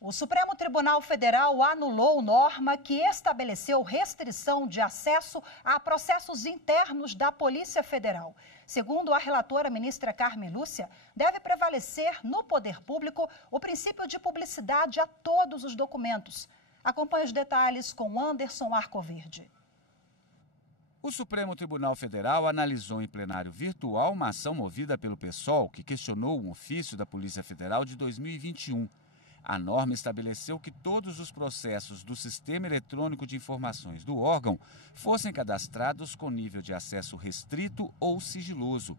O Supremo Tribunal Federal anulou norma que estabeleceu restrição de acesso a processos internos da Polícia Federal. Segundo a relatora ministra Carmen Lúcia, deve prevalecer no poder público o princípio de publicidade a todos os documentos. Acompanhe os detalhes com Anderson Arcoverde. O Supremo Tribunal Federal analisou em plenário virtual uma ação movida pelo PSOL que questionou um ofício da Polícia Federal de 2021. A norma estabeleceu que todos os processos do Sistema Eletrônico de Informações do órgão fossem cadastrados com nível de acesso restrito ou sigiloso.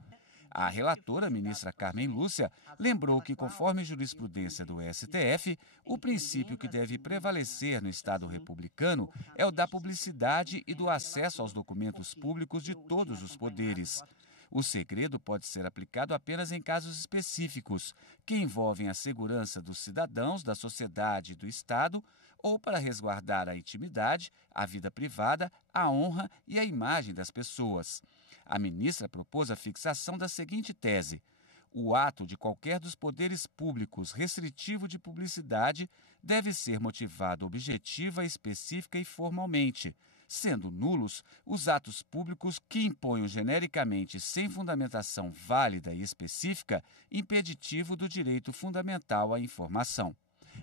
A relatora, ministra Carmen Lúcia, lembrou que, conforme jurisprudência do STF, o princípio que deve prevalecer no Estado republicano é o da publicidade e do acesso aos documentos públicos de todos os poderes. O segredo pode ser aplicado apenas em casos específicos, que envolvem a segurança dos cidadãos, da sociedade e do Estado, ou para resguardar a intimidade, a vida privada, a honra e a imagem das pessoas. A ministra propôs a fixação da seguinte tese: o ato de qualquer dos poderes públicos restritivo de publicidade deve ser motivado objetiva, específica e formalmente, sendo nulos os atos públicos que imponham genericamente, sem fundamentação válida e específica, impeditivo do direito fundamental à informação.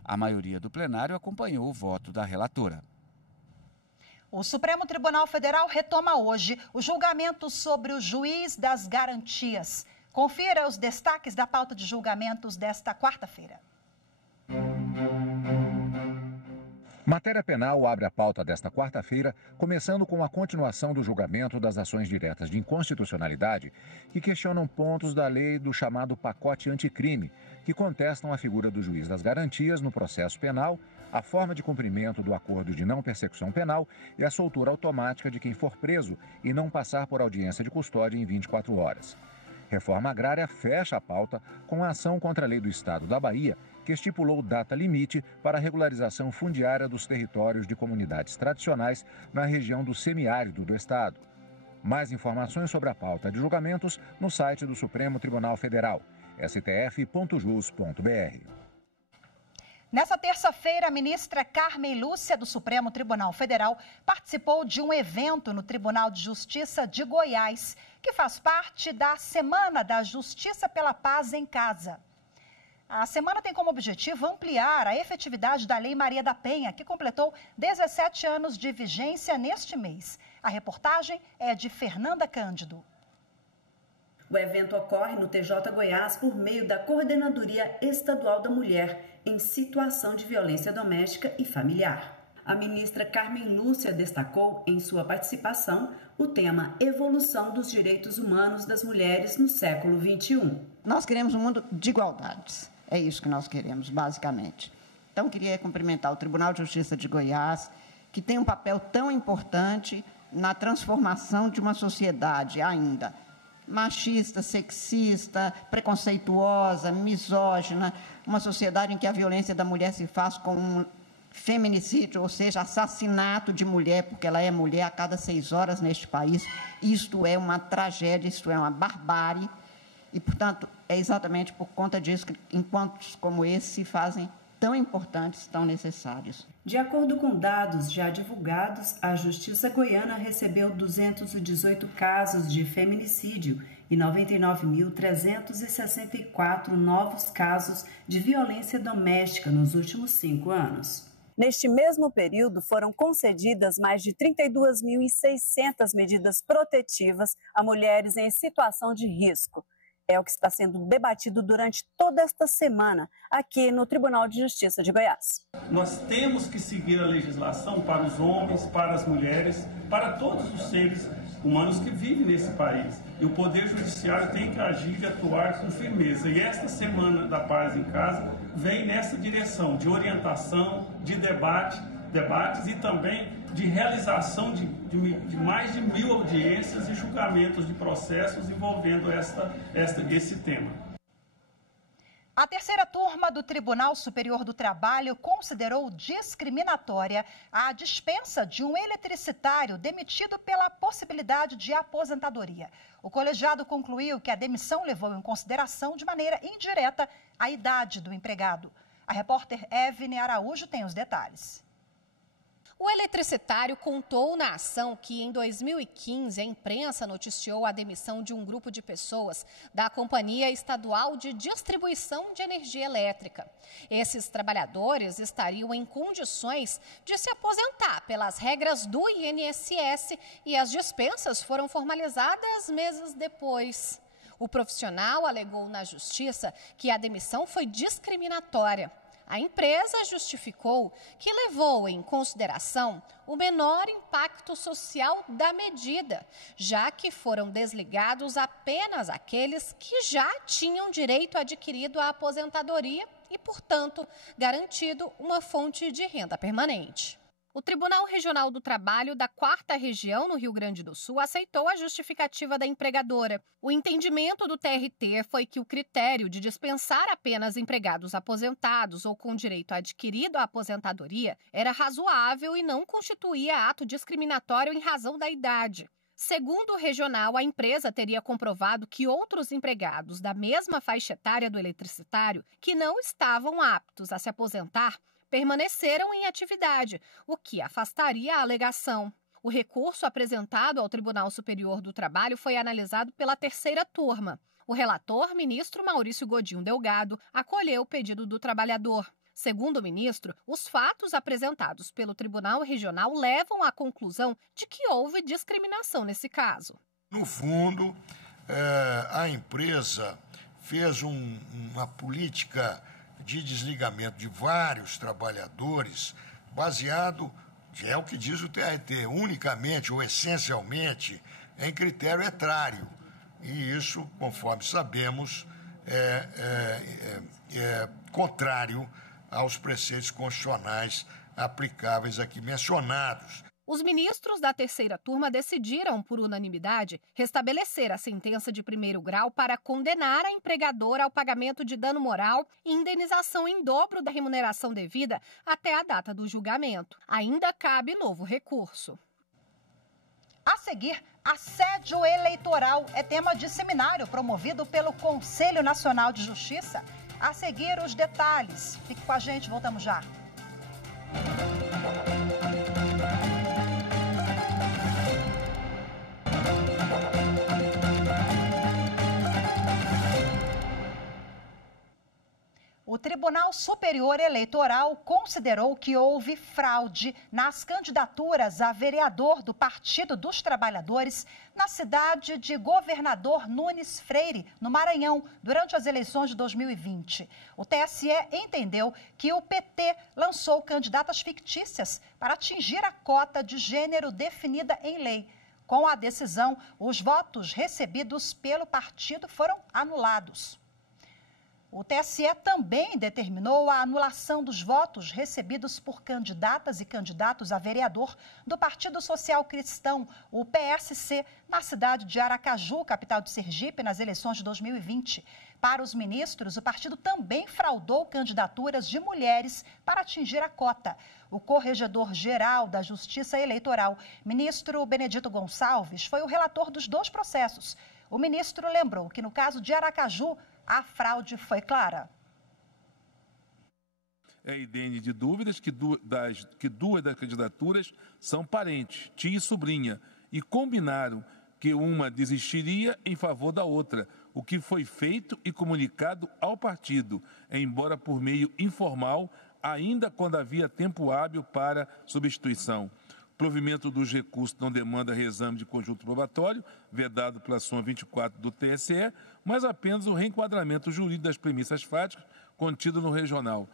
A maioria do plenário acompanhou o voto da relatora. O Supremo Tribunal Federal retoma hoje o julgamento sobre o juiz das garantias. Confira os destaques da pauta de julgamentos desta quarta-feira. Matéria Penal abre a pauta desta quarta-feira, começando com a continuação do julgamento das ações diretas de inconstitucionalidade que questionam pontos da lei do chamado pacote anticrime, que contestam a figura do juiz das garantias no processo penal, a forma de cumprimento do acordo de não persecução penal e a soltura automática de quem for preso e não passar por audiência de custódia em 24 horas. Reforma Agrária fecha a pauta com a ação contra a lei do Estado da Bahia, que estipulou data limite para a regularização fundiária dos territórios de comunidades tradicionais na região do semiárido do Estado. Mais informações sobre a pauta de julgamentos no site do Supremo Tribunal Federal, stf.jus.br. Nessa terça-feira, a ministra Carmen Lúcia, do Supremo Tribunal Federal, participou de um evento no Tribunal de Justiça de Goiás, que faz parte da Semana da Justiça pela Paz em Casa. A semana tem como objetivo ampliar a efetividade da Lei Maria da Penha, que completou 17 anos de vigência neste mês. A reportagem é de Fernanda Cândido. O evento ocorre no TJ Goiás por meio da Coordenadoria Estadual da Mulher em Situação de Violência Doméstica e Familiar. A ministra Carmen Lúcia destacou em sua participação o tema Evolução dos Direitos Humanos das Mulheres no século XXI. Nós queremos um mundo de igualdades. É isso que nós queremos, basicamente. Então, queria cumprimentar o Tribunal de Justiça de Goiás, que tem um papel tão importante na transformação de uma sociedade ainda machista, sexista, preconceituosa, misógina, uma sociedade em que a violência da mulher se faz com um feminicídio, ou seja, assassinato de mulher, porque ela é mulher a cada 6 horas neste país. Isto é uma tragédia, isto é uma barbárie. E, portanto, é exatamente por conta disso que encontros como esse se fazem tão importantes, tão necessários. De acordo com dados já divulgados, a Justiça Goiana recebeu 218 casos de feminicídio e 99.364 novos casos de violência doméstica nos últimos 5 anos. Neste mesmo período, foram concedidas mais de 32.600 medidas protetivas a mulheres em situação de risco. É o que está sendo debatido durante toda esta semana aqui no Tribunal de Justiça de Goiás. Nós temos que seguir a legislação para os homens, para as mulheres, para todos os seres humanos que vivem nesse país. E o Poder Judiciário tem que agir e atuar com firmeza. E esta Semana da Paz em Casa vem nessa direção de orientação, de debates e também de realização de mais de 1.000 audiências e julgamentos de processos envolvendo esse tema. A terceira turma do Tribunal Superior do Trabalho considerou discriminatória a dispensa de um eletricitário demitido pela possibilidade de aposentadoria. O colegiado concluiu que a demissão levou em consideração de maneira indireta a idade do empregado. A repórter Evne Araújo tem os detalhes. O eletricitário contou na ação que, em 2015, a imprensa noticiou a demissão de um grupo de pessoas da Companhia Estadual de Distribuição de Energia Elétrica. Esses trabalhadores estariam em condições de se aposentar pelas regras do INSS e as dispensas foram formalizadas meses depois. O profissional alegou na Justiça que a demissão foi discriminatória. A empresa justificou que levou em consideração o menor impacto social da medida, já que foram desligados apenas aqueles que já tinham direito adquirido à aposentadoria e, portanto, garantido uma fonte de renda permanente. O Tribunal Regional do Trabalho da 4ª Região, no Rio Grande do Sul, aceitou a justificativa da empregadora. O entendimento do TRT foi que o critério de dispensar apenas empregados aposentados ou com direito adquirido à aposentadoria era razoável e não constituía ato discriminatório em razão da idade. Segundo o regional, a empresa teria comprovado que outros empregados da mesma faixa etária do eletricitário, que não estavam aptos a se aposentar, permaneceram em atividade, o que afastaria a alegação. O recurso apresentado ao Tribunal Superior do Trabalho foi analisado pela terceira turma. O relator, ministro Maurício Godinho Delgado, acolheu o pedido do trabalhador. Segundo o ministro, os fatos apresentados pelo Tribunal Regional levam à conclusão de que houve discriminação nesse caso. No fundo, a empresa fez uma política de desligamento de vários trabalhadores, baseado, é o que diz o TRT, unicamente ou essencialmente em critério etrário. E isso, conforme sabemos, é contrário aos preceitos constitucionais aplicáveis aqui mencionados. Os ministros da terceira turma decidiram, por unanimidade, restabelecer a sentença de primeiro grau para condenar a empregadora ao pagamento de dano moral e indenização em dobro da remuneração devida até a data do julgamento. Ainda cabe novo recurso. A seguir, assédio eleitoral é tema de seminário promovido pelo Conselho Nacional de Justiça. A seguir, os detalhes. Fique com a gente, voltamos já. O Tribunal Superior Eleitoral considerou que houve fraude nas candidaturas a vereador do Partido dos Trabalhadores na cidade de Governador Nunes Freire, no Maranhão, durante as eleições de 2020. O TSE entendeu que o PT lançou candidatas fictícias para atingir a cota de gênero definida em lei. Com a decisão, os votos recebidos pelo partido foram anulados. O TSE também determinou a anulação dos votos recebidos por candidatas e candidatos a vereador do Partido Social Cristão, o PSC, na cidade de Aracaju, capital de Sergipe, nas eleições de 2020. Para os ministros, o partido também fraudou candidaturas de mulheres para atingir a cota. O corregedor-geral da Justiça Eleitoral, ministro Benedito Gonçalves, foi o relator dos dois processos. O ministro lembrou que, no caso de Aracaju, a fraude foi clara. É idênea de dúvidas que duas das candidaturas são parentes, tia e sobrinha, e combinaram que uma desistiria em favor da outra, o que foi feito e comunicado ao partido, embora por meio informal, ainda quando havia tempo hábil para substituição. Provimento dos recursos não demanda reexame de conjunto probatório, vedado pela súmula 24 do TSE, mas apenas o reenquadramento jurídico das premissas fáticas contido no regional.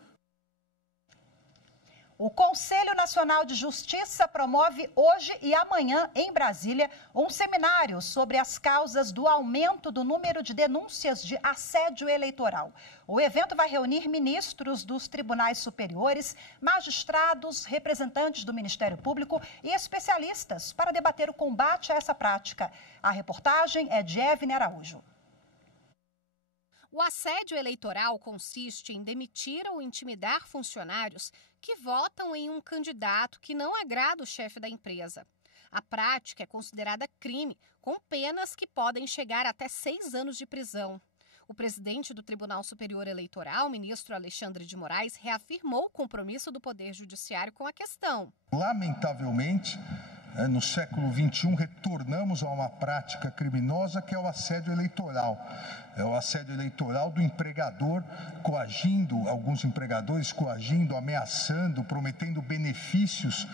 O Conselho Nacional de Justiça promove hoje e amanhã, em Brasília, um seminário sobre as causas do aumento do número de denúncias de assédio eleitoral. O evento vai reunir ministros dos tribunais superiores, magistrados, representantes do Ministério Público e especialistas para debater o combate a essa prática. A reportagem é de Evne Araújo. O assédio eleitoral consiste em demitir ou intimidar funcionários que votam em um candidato que não agrada o chefe da empresa. A prática é considerada crime, com penas que podem chegar até 6 anos de prisão. O presidente do Tribunal Superior Eleitoral, ministro Alexandre de Moraes, reafirmou o compromisso do Poder Judiciário com a questão. Lamentavelmente, no século XXI, retornamos a uma prática criminosa que é o assédio eleitoral. É o assédio eleitoral do empregador coagindo, alguns empregadores coagindo, ameaçando, prometendo benefícios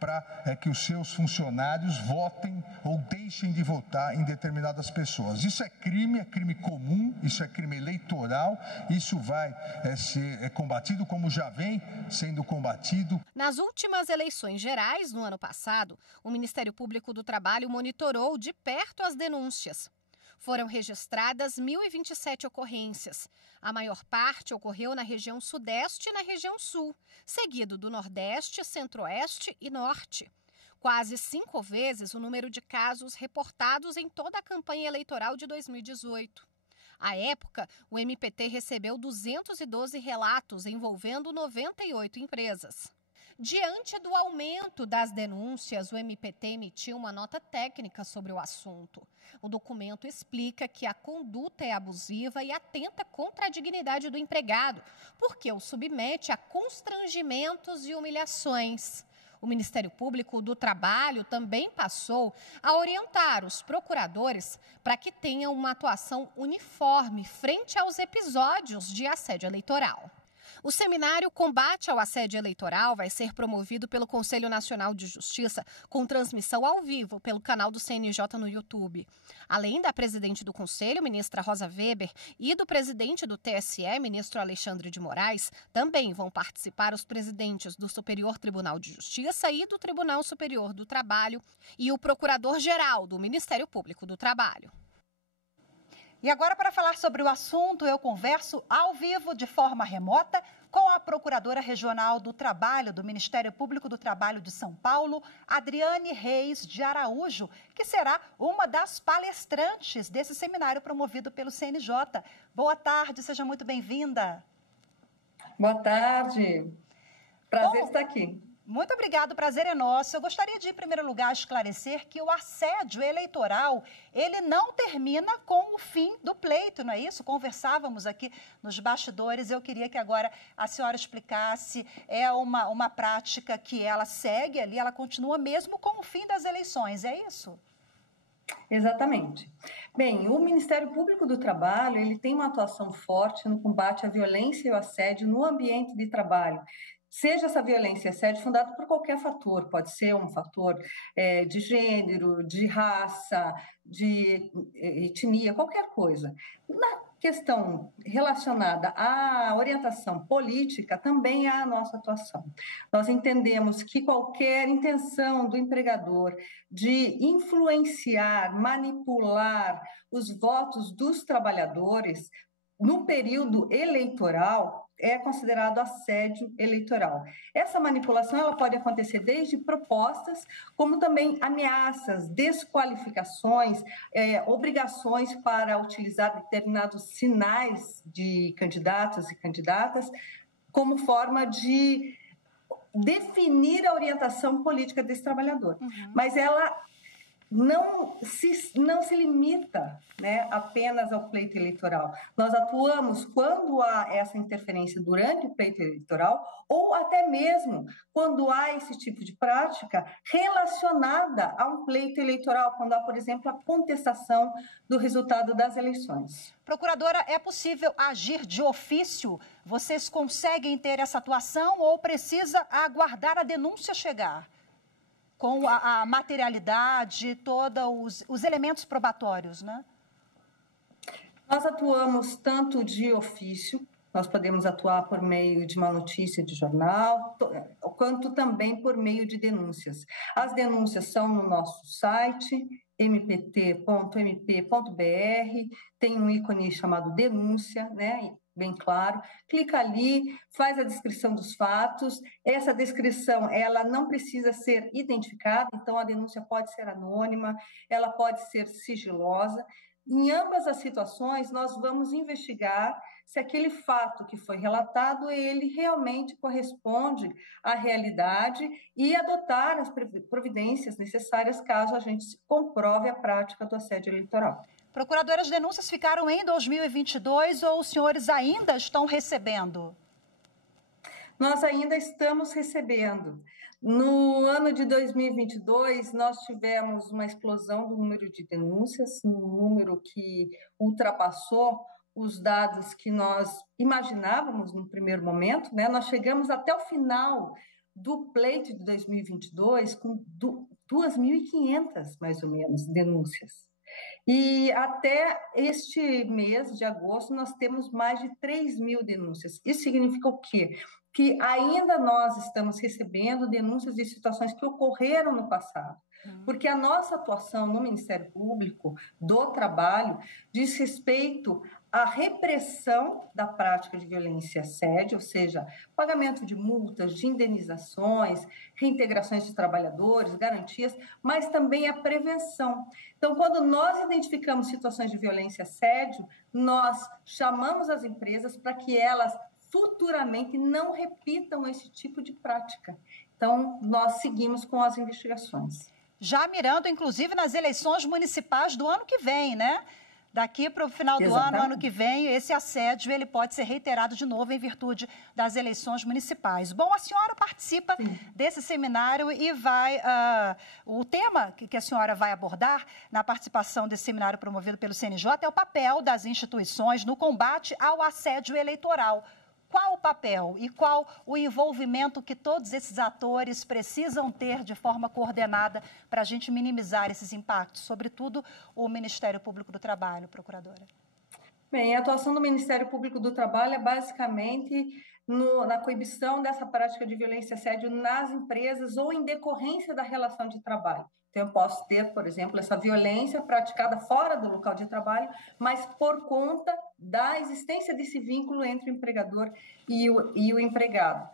para que os seus funcionários votem ou deixem de votar em determinadas pessoas. Isso é crime comum, isso é crime eleitoral, isso vai ser combatido como já vem sendo combatido. Nas últimas eleições gerais, no ano passado, o Ministério Público do Trabalho monitorou de perto as denúncias. Foram registradas 1.027 ocorrências. A maior parte ocorreu na região Sudeste e na região Sul, seguido do Nordeste, Centro-Oeste e Norte. Quase 5 vezes o número de casos reportados em toda a campanha eleitoral de 2018. À época, o MPT recebeu 212 relatos envolvendo 98 empresas. Diante do aumento das denúncias, o MPT emitiu uma nota técnica sobre o assunto. O documento explica que a conduta é abusiva e atenta contra a dignidade do empregado, porque o submete a constrangimentos e humilhações. O Ministério Público do Trabalho também passou a orientar os procuradores para que tenham uma atuação uniforme frente aos episódios de assédio eleitoral. O seminário Combate ao Assédio Eleitoral vai ser promovido pelo Conselho Nacional de Justiça com transmissão ao vivo pelo canal do CNJ no YouTube. Além da presidente do Conselho, ministra Rosa Weber, e do presidente do TSE, ministro Alexandre de Moraes, também vão participar os presidentes do Superior Tribunal de Justiça e do Tribunal Superior do Trabalho e o procurador-geral do Ministério Público do Trabalho. E agora, para falar sobre o assunto, eu converso ao vivo, de forma remota, com a Procuradora Regional do Trabalho do Ministério Público do Trabalho de São Paulo, Adriane Reis de Araújo, que será uma das palestrantes desse seminário promovido pelo CNJ. Boa tarde, seja muito bem-vinda. Boa tarde, prazer estar aqui. Muito obrigado, o prazer é nosso. Eu gostaria de, em primeiro lugar, esclarecer que o assédio eleitoral, ele não termina com o fim do pleito, não é isso? Conversávamos aqui nos bastidores, eu queria que agora a senhora explicasse, é uma prática que ela segue ali, ela continua mesmo com o fim das eleições, é isso? Exatamente. Bem, o Ministério Público do Trabalho, ele tem uma atuação forte no combate à violência e ao assédio no ambiente de trabalho. Seja essa violência e assédio fundado por qualquer fator, pode ser um fator de gênero, de raça, de etnia, qualquer coisa. Na questão relacionada à orientação política, também há a nossa atuação. Nós entendemos que qualquer intenção do empregador de influenciar, manipular os votos dos trabalhadores no período eleitoral é considerado assédio eleitoral. Essa manipulação ela pode acontecer desde propostas, como também ameaças, desqualificações, obrigações para utilizar determinados sinais de candidatos e candidatas como forma de definir a orientação política desse trabalhador. Mas ela não se limita, né, apenas ao pleito eleitoral. Nós atuamos quando há essa interferência durante o pleito eleitoral ou até mesmo quando há esse tipo de prática relacionada a um pleito eleitoral, quando há, por exemplo, a contestação do resultado das eleições. Procuradora, é possível agir de ofício? Vocês conseguem ter essa atuação ou precisa aguardar a denúncia chegar? Com a materialidade, todos os elementos probatórios, né? Nós atuamos tanto de ofício, nós podemos atuar por meio de uma notícia de jornal, quanto também por meio de denúncias. As denúncias são no nosso site, mpt.mp.br, tem um ícone chamado denúncia, né? Bem claro, clica ali, faz a descrição dos fatos, essa descrição ela não precisa ser identificada, então a denúncia pode ser anônima, ela pode ser sigilosa, em ambas as situações, nós vamos investigar se aquele fato que foi relatado, ele realmente corresponde à realidade e adotar as providências necessárias caso a gente comprove a prática do assédio eleitoral. Procuradora, as denúncias ficaram em 2022 ou os senhores ainda estão recebendo? Nós ainda estamos recebendo. No ano de 2022, nós tivemos uma explosão do número de denúncias, um número que ultrapassou os dados que nós imaginávamos no primeiro momento, né? Nós chegamos até o final do pleito de 2022 com 2.500, mais ou menos, denúncias. E até este mês de agosto, nós temos mais de 3.000 denúncias. Isso significa o quê? Que ainda nós estamos recebendo denúncias de situações que ocorreram no passado. Porque a nossa atuação no Ministério Público do Trabalho diz respeito à repressão da prática de violência e assédio, ou seja, pagamento de multas, de indenizações, reintegrações de trabalhadores, garantias, mas também a prevenção. Então, quando nós identificamos situações de violência e assédio, nós chamamos as empresas para que elas futuramente não repitam esse tipo de prática. Então, nós seguimos com as investigações. Já mirando, inclusive, nas eleições municipais do ano que vem, né? Daqui para o final do ano que vem, esse assédio ele pode ser reiterado de novo em virtude das eleições municipais. Bom, a senhora participa desse seminário e vai... o tema que a senhora vai abordar na participação desse seminário promovido pelo CNJ é o papel das instituições no combate ao assédio eleitoral. Qual o papel e qual o envolvimento que todos esses atores precisam ter de forma coordenada para a gente minimizar esses impactos, sobretudo o Ministério Público do Trabalho, procuradora? Bem, a atuação do Ministério Público do Trabalho é basicamente na coibição dessa prática de violência e assédio nas empresas ou em decorrência da relação de trabalho. Então, eu posso ter, por exemplo, essa violência praticada fora do local de trabalho, mas por conta da existência desse vínculo entre o empregador e o empregado.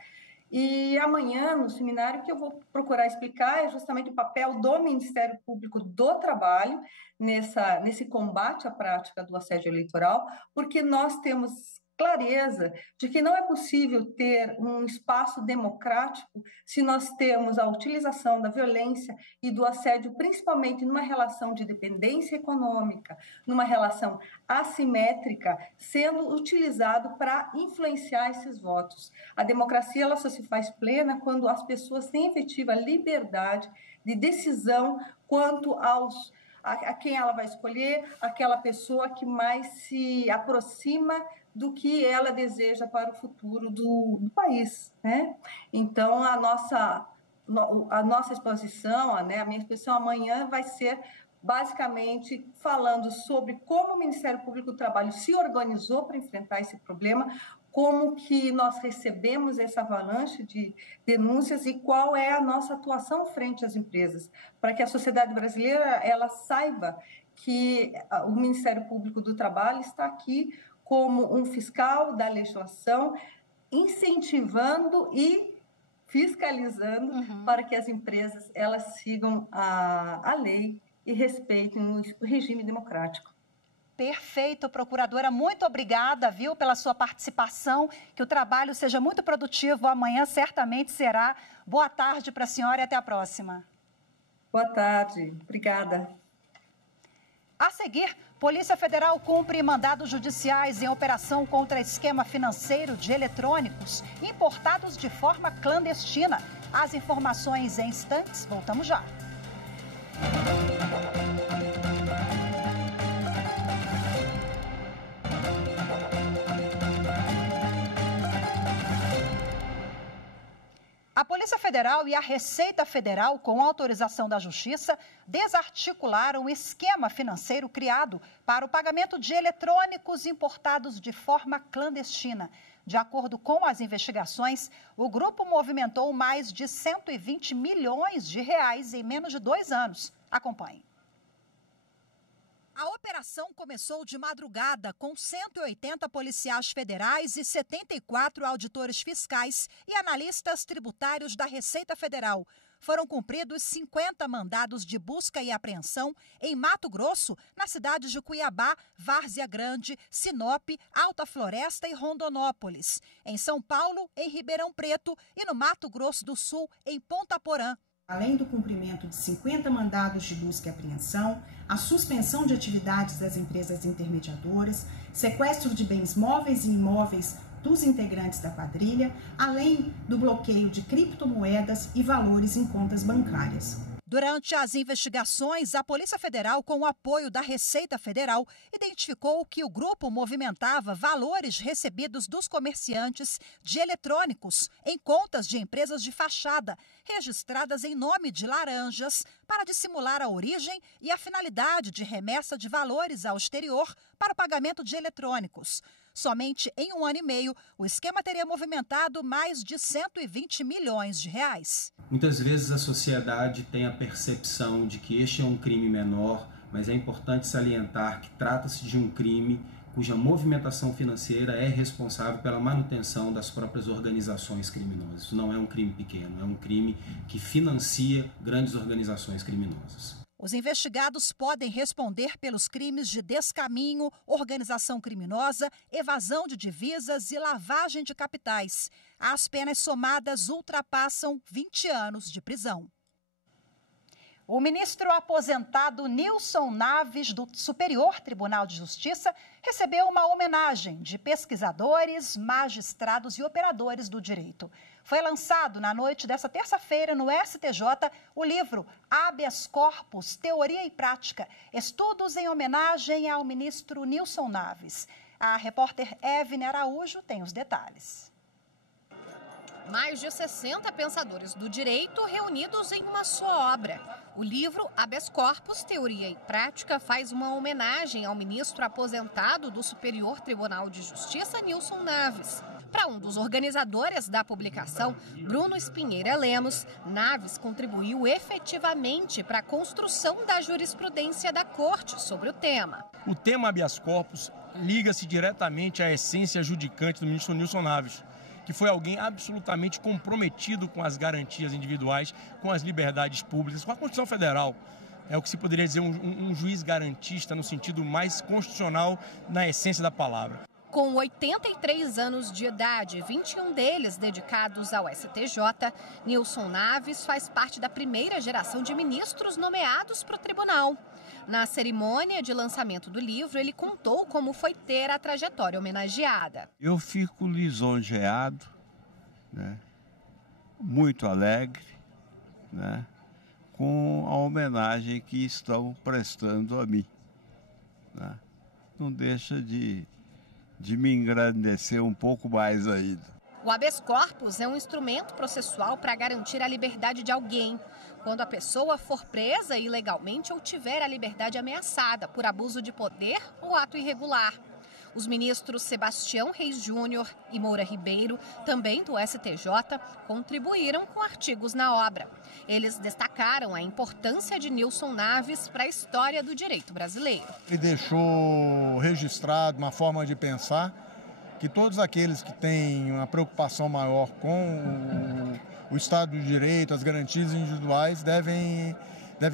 E amanhã, no seminário, que eu vou procurar explicar é justamente o papel do Ministério Público do Trabalho nesse combate à prática do assédio eleitoral, porque nós temos clareza de que não é possível ter um espaço democrático se nós temos a utilização da violência e do assédio, principalmente numa relação de dependência econômica, numa relação assimétrica, sendo utilizado para influenciar esses votos. A democracia ela só se faz plena quando as pessoas têm efetiva liberdade de decisão quanto a quem ela vai escolher, aquela pessoa que mais se aproxima do que ela deseja para o futuro do país, né? Então, a nossa exposição, né, a minha exposição amanhã vai ser basicamente falando sobre como o Ministério Público do Trabalho se organizou para enfrentar esse problema, como que nós recebemos essa avalanche de denúncias e qual é a nossa atuação frente às empresas, para que a sociedade brasileira ela saiba que o Ministério Público do Trabalho está aqui como um fiscal da legislação, incentivando e fiscalizando para que as empresas elas sigam a lei e respeitem o regime democrático. Perfeito, procuradora. Muito obrigada, viu, pela sua participação. Que o trabalho seja muito produtivo. Amanhã certamente será. Boa tarde para a senhora e até a próxima. Boa tarde. Obrigada. A seguir, Polícia Federal cumpre mandados judiciais em operação contra esquema financeiro de eletrônicos importados de forma clandestina. As informações em instantes. Voltamos já. A Polícia Federal e a Receita Federal, com autorização da Justiça, desarticularam o esquema financeiro criado para o pagamento de eletrônicos importados de forma clandestina. De acordo com as investigações, o grupo movimentou mais de 120 milhões de reais em menos de 2 anos. Acompanhe. A operação começou de madrugada com 180 policiais federais e 74 auditores fiscais e analistas tributários da Receita Federal. foram cumpridos 50 mandados de busca e apreensão em Mato Grosso, nas cidades de Cuiabá, Várzea Grande, Sinop, Alta Floresta e Rondonópolis. Em São Paulo, em Ribeirão Preto e no Mato Grosso do Sul, em Ponta Porã. Além do cumprimento de 50 mandados de busca e apreensão, a suspensão de atividades das empresas intermediadoras, sequestro de bens móveis e imóveis dos integrantes da quadrilha, além do bloqueio de criptomoedas e valores em contas bancárias. Durante as investigações, a Polícia Federal, com o apoio da Receita Federal, identificou que o grupo movimentava valores recebidos dos comerciantes de eletrônicos em contas de empresas de fachada, registradas em nome de laranjas, para dissimular a origem e a finalidade de remessa de valores ao exterior para o pagamento de eletrônicos. Somente em 1 ano e meio, o esquema teria movimentado mais de 120 milhões de reais. Muitas vezes a sociedade tem a percepção de que este é um crime menor, mas é importante salientar que trata-se de um crime cuja movimentação financeira é responsável pela manutenção das próprias organizações criminosas. Isso não é um crime pequeno, é um crime que financia grandes organizações criminosas. Os investigados podem responder pelos crimes de descaminho, organização criminosa, evasão de divisas e lavagem de capitais. As penas somadas ultrapassam 20 anos de prisão. O ministro aposentado Nilson Naves, do Superior Tribunal de Justiça, recebeu uma homenagem de pesquisadores, magistrados e operadores do direito. Foi lançado na noite desta terça-feira no STJ o livro Habeas Corpus, Teoria e Prática, estudos em homenagem ao ministro Nilson Naves. A repórter Evne Araújo tem os detalhes. Mais de 60 pensadores do direito reunidos em uma só obra. O livro Habeas Corpus, Teoria e Prática faz uma homenagem ao ministro aposentado do Superior Tribunal de Justiça, Nilson Naves. Para um dos organizadores da publicação, Bruno Espinheira Lemos, Naves contribuiu efetivamente para a construção da jurisprudência da Corte sobre o tema. O tema Habeas Corpus liga-se diretamente à essência judicante do ministro Nilson Naves, que foi alguém absolutamente comprometido com as garantias individuais, com as liberdades públicas, com a Constituição Federal. É o que se poderia dizer um juiz garantista no sentido mais constitucional, na essência da palavra. Com 83 anos de idade, 21 deles dedicados ao STJ, Nilson Naves faz parte da primeira geração de ministros nomeados para o tribunal. Na cerimônia de lançamento do livro, ele contou como foi ter a trajetória homenageada. Eu fico lisonjeado, né, muito alegre, né, com a homenagem que estão prestando a mim, né. Não deixa de me engrandecer um pouco mais ainda. O habeas corpus é um instrumento processual para garantir a liberdade de alguém, quando a pessoa for presa ilegalmente ou tiver a liberdade ameaçada por abuso de poder ou ato irregular. Os ministros Sebastião Reis Júnior e Moura Ribeiro, também do STJ, contribuíram com artigos na obra. Eles destacaram a importância de Nilson Naves para a história do direito brasileiro. Ele deixou registrado uma forma de pensar que todos aqueles que têm uma preocupação maior com o Estado de Direito, as garantias individuais, devem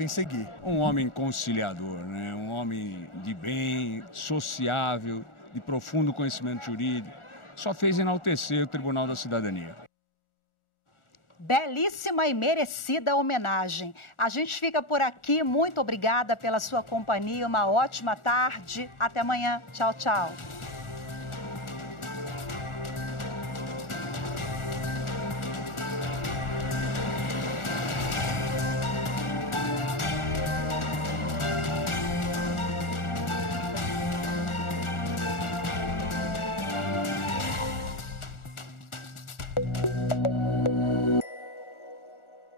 seguir. Um homem conciliador, né? Um homem de bem, sociável, de profundo conhecimento jurídico, só fez enaltecer o Tribunal da Cidadania. Belíssima e merecida homenagem. A gente fica por aqui. Muito obrigada pela sua companhia. Uma ótima tarde. Até amanhã. Tchau, tchau.